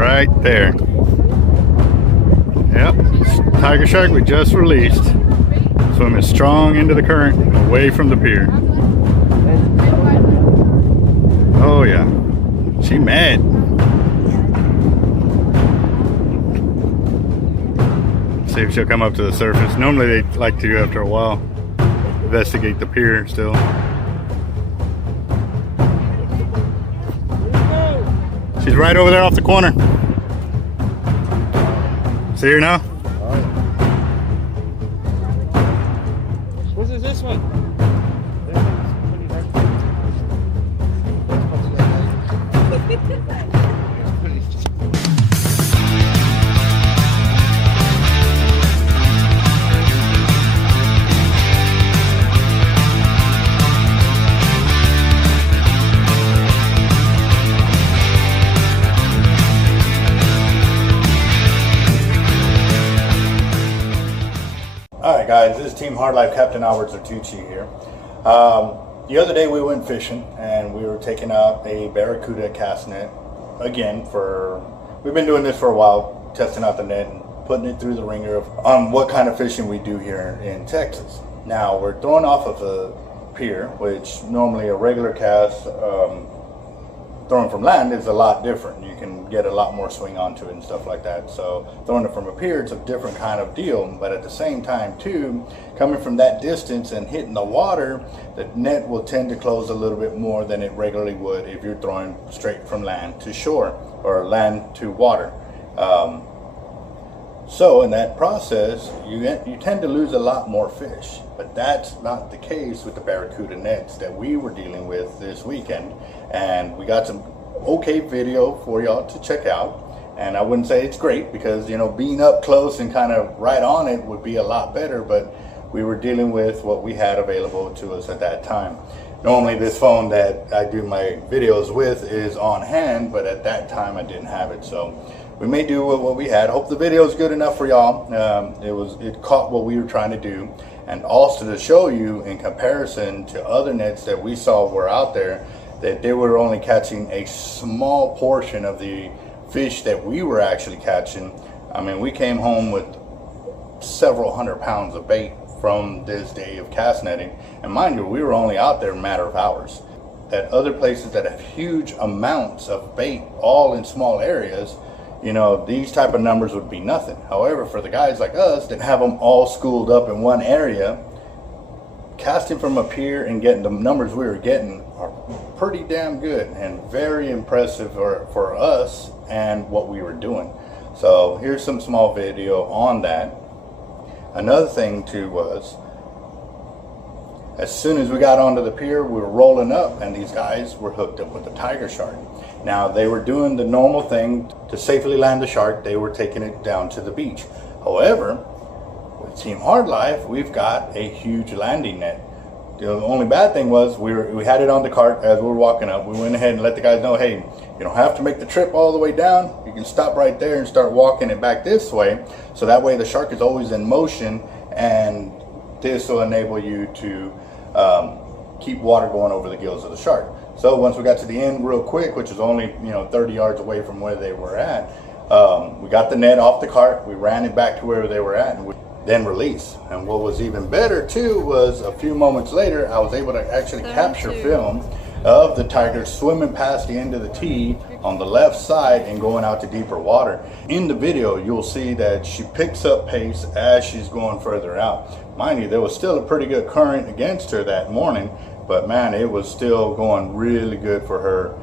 right there. Yep, tiger shark we just released. Swimming strong into the current, away from the pier. Oh yeah, she mad. See if she'll come up to the surface. Normally they like to, after a while, investigate the pier still. She's right over there off the corner. See her now? What is this one? Alright guys, this is Team Hard Life Captain Zertuche here. The other day we went fishing and we were taking out a barracuda cast net again. We've been doing this for a while, testing out the net and putting it through the ringer on what kind of fishing we do here in Texas. Now we're throwing off of a pier, which normally a regular cast throwing from land is a lot different. You can get a lot more swing onto it and stuff like that. So throwing it from a pier, it's a different kind of deal. But at the same time too, coming from that distance and hitting the water, the net will tend to close a little bit more than it regularly would if you're throwing straight from land to shore or land to water. So in that process, you tend to lose a lot more fish. But that's not the case with the barracuda nets that we were dealing with this weekend. And we got some okay video for y'all to check out. And I wouldn't say it's great because, you know, being up close and kind of right on it would be a lot better. But we were dealing with what we had available to us at that time. Normally this phone that I do my videos with is on hand, but at that time I didn't have it. So we may do what we had. Hope the video is good enough for y'all. It caught what we were trying to do, and also to show you in comparison to other nets that we saw were out there, that they were only catching a small portion of the fish that we were actually catching. I mean, we came home with several hundred pounds of bait from this day of cast netting, and mind you, we were only out there a matter of hours. At other places that have huge amounts of bait all in small areas, you know, these type of numbers would be nothing. However, for the guys like us that have them all schooled up in one area, casting from a pier and getting the numbers we were getting are pretty damn good and very impressive for us and what we were doing. So here's some small video on that. Another thing too was, as soon as we got onto the pier, we were rolling up and these guys were hooked up with a tiger shark. Now they were doing the normal thing to safely land the shark. They were taking it down to the beach. However, with Team Hard Life, we've got a huge landing net. The only bad thing was we had it on the cart as we were walking up. We went ahead and let the guys know, hey, you don't have to make the trip all the way down. You can stop right there and start walking it back this way. So that way the shark is always in motion, and this will enable you to keep water going over the gills of the shark. So once we got to the end real quick, which is only 30 yards away from where they were at, we got the net off the cart. We ran it back to where they were at, and we then release. And what was even better too was a few moments later, I was able to actually capture film of the tiger swimming past the end of the tee on the left side and going out to deeper water. In the video, you'll see that she picks up pace as she's going further out. Mind you, there was still a pretty good current against her that morning, but man, it was still going really good for her.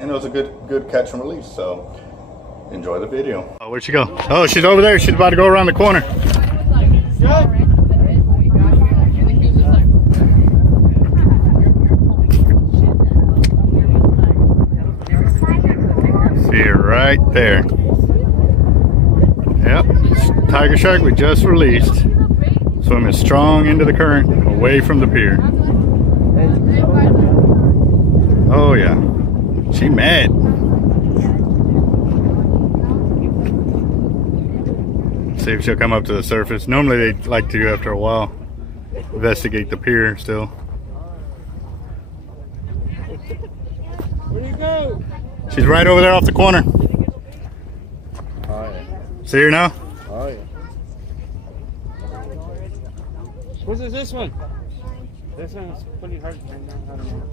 And it was a good catch and release. So enjoy the video. Oh, where'd she go? Oh, she's over there. She's about to go around the corner. See her right there. Yep, tiger shark we just released. Swimming strong into the current, away from the pier. Oh yeah, she mad. See if she'll come up to the surface. Normally they like to, after a while, investigate the pier still. Where do you go? She's right over there off the corner. Oh, yeah. See her now? Oh, yeah. What is this one? This one's pretty hard right now. I don't know.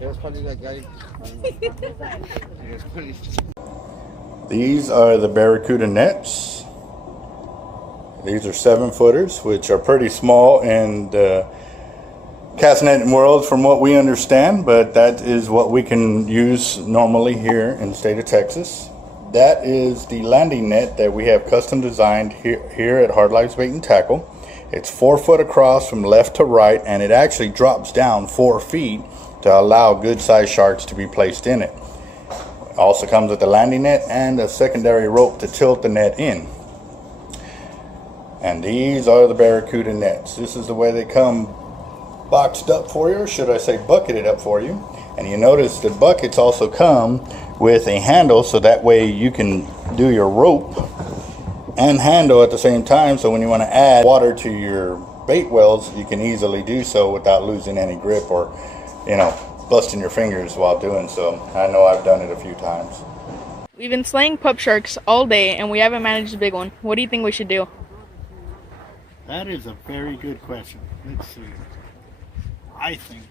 It was probably that guy. I don't know. It was pretty... These are the Barracuda nets. These are 7-footers, which are pretty small in the cast net world from what we understand, but that is what we can use normally here in the state of Texas. That is the landing net that we have custom designed here at Hard Lives Bait and Tackle. It's 4 foot across from left to right, and it actually drops down 4 feet to allow good sized sharks to be placed in it. Also comes with a landing net and a secondary rope to tilt the net in. And these are the Barracuda nets. This is the way they come boxed up for you, or should I say bucketed up for you. And you notice the buckets also come with a handle, so that way you can do your rope and handle at the same time. So when you want to add water to your bait wells, you can easily do so without losing any grip or, you know, busting your fingers while doing so. I know I've done it a few times. We've been slaying pup sharks all day and we haven't managed a big one. What do you think we should do? That is a very good question. Let's see. I think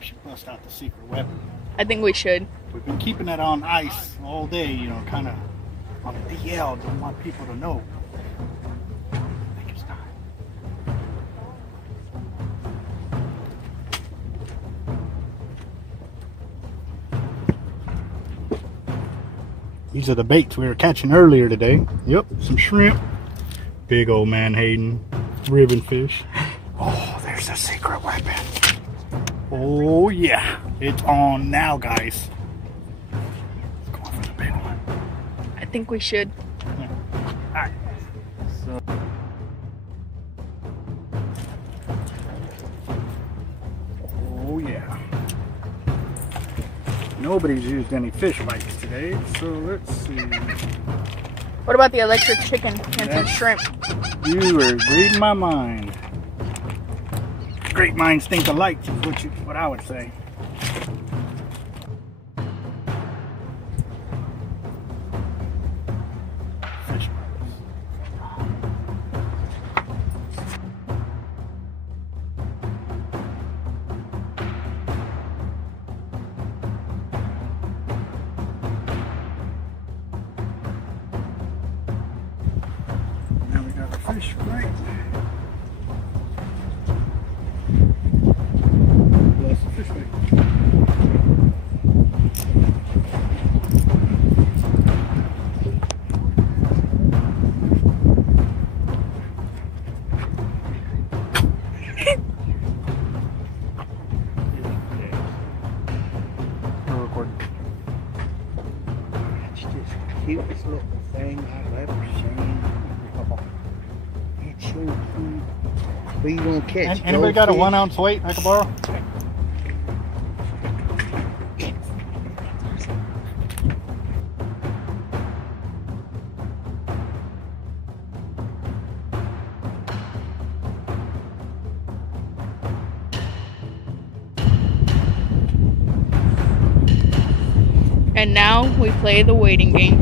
we should bust out the secret weapon. I think we should. We've been keeping that on ice all day, you know, kind of on DL. Don't want people to know. I think it's time. These are the baits we were catching earlier today. Yep, some shrimp. Big old Manhattan ribbon fish. Oh, there's the secret weapon. Oh yeah, it's on now, guys. Going for the big one. I think we should. Yeah. All right. So. Oh yeah. Nobody's used any fish bites today, so let's see. What about the electric chicken and some shrimp? You are reading my mind. Great minds think alike is what I would say. Fish bites. Now we got a fish bite. Fish bait. We're recording. It's just the cutest little thing I've ever seen. It's so cute. What you gonna catch? Anybody got a 1 ounce weight I can borrow? And now we play the waiting game.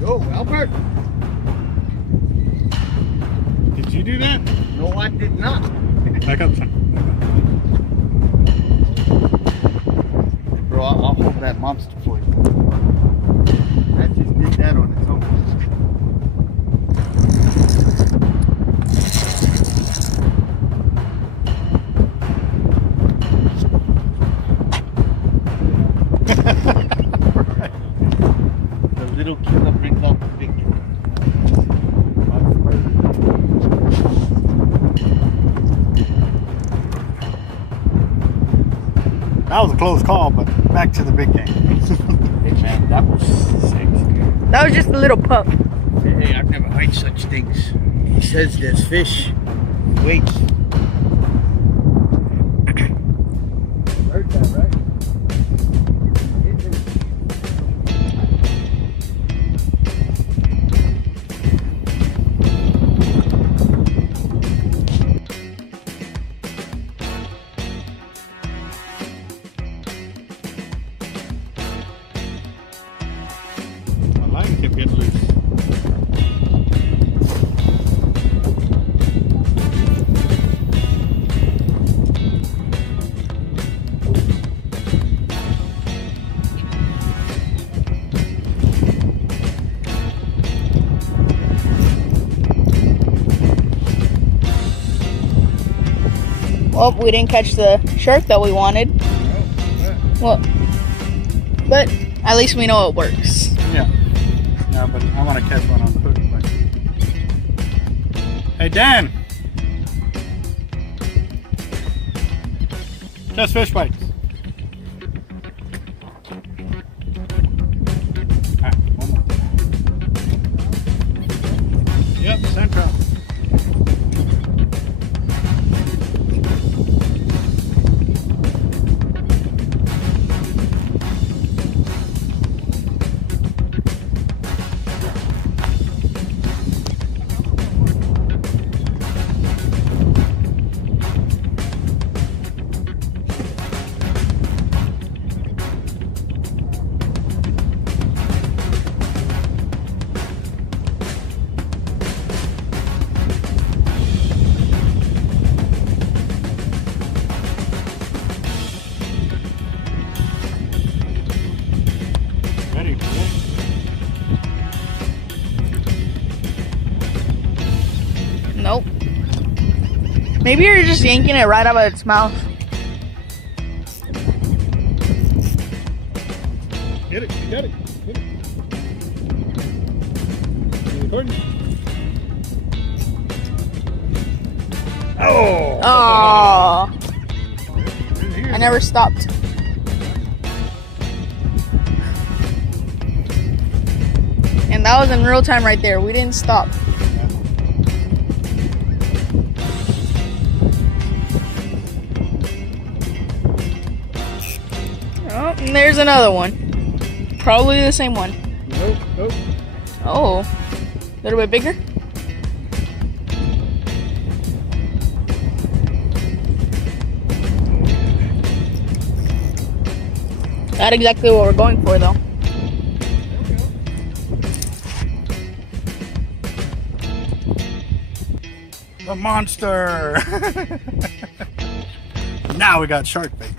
Go, Albert. Did you do that? No, I did not. Back up, son. Bro, I'll hold that monster for you. That just did that on its own. The little killer brings out the big killer. That was a close call, but back to the big game. Hey man, that was sick. That was just a little pup. Hey, I've never eyed such things. He says there's fish. Wait. Heard that, right? Well, we didn't catch the shark that we wanted. Well, but at least we know it works. Yeah. No, but I want to catch one on the hook. Hey, Dan. Just fish bites. Ah, one more. Yep, central. Nope. Maybe you're just yanking it right out of its mouth. Get it, you got it. Get it. You recording? Oh! Oh! I never stopped. And that was in real time right there. We didn't stop. Oh, and there's another one. Probably the same one. Nope, nope. Oh, a little bit bigger. Not exactly what we're going for, though. The monster! Now we got shark bait.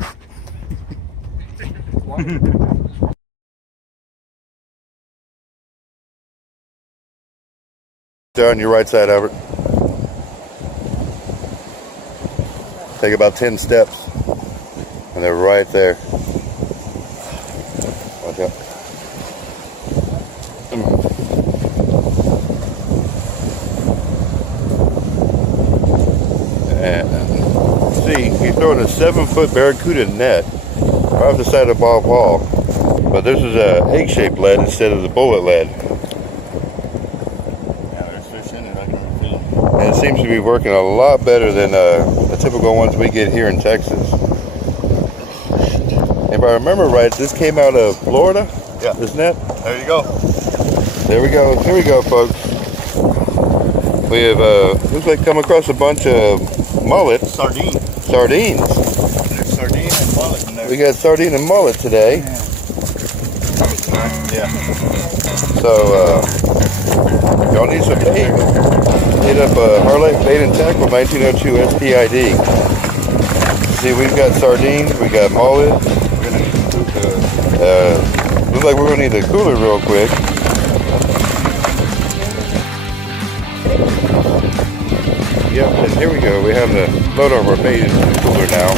There on your right side, Albert. Take about 10 steps, and they're right there. Watch out. And see, he's throwing a 7-foot barracuda net right off the side of Bob Hall, but this is a egg-shaped lead instead of the bullet lead. And it seems to be working a lot better than the typical ones we get here in Texas. If I remember right, this came out of Florida. Yeah. This net. There you go. There we go. Here we go, folks. We have looks like come across a bunch of mullet. Sardines. Sardines. There's sardine and mullet in there. We got sardine and mullet today. Yeah. So y'all need some bait. Hit up Harlech Bait and Tackle 1902 S.P.I.D. See, we've got sardines, we got mullet. Looks like we're gonna need a cooler real quick. Yep, and here we go. We have to load up our bait into the cooler now.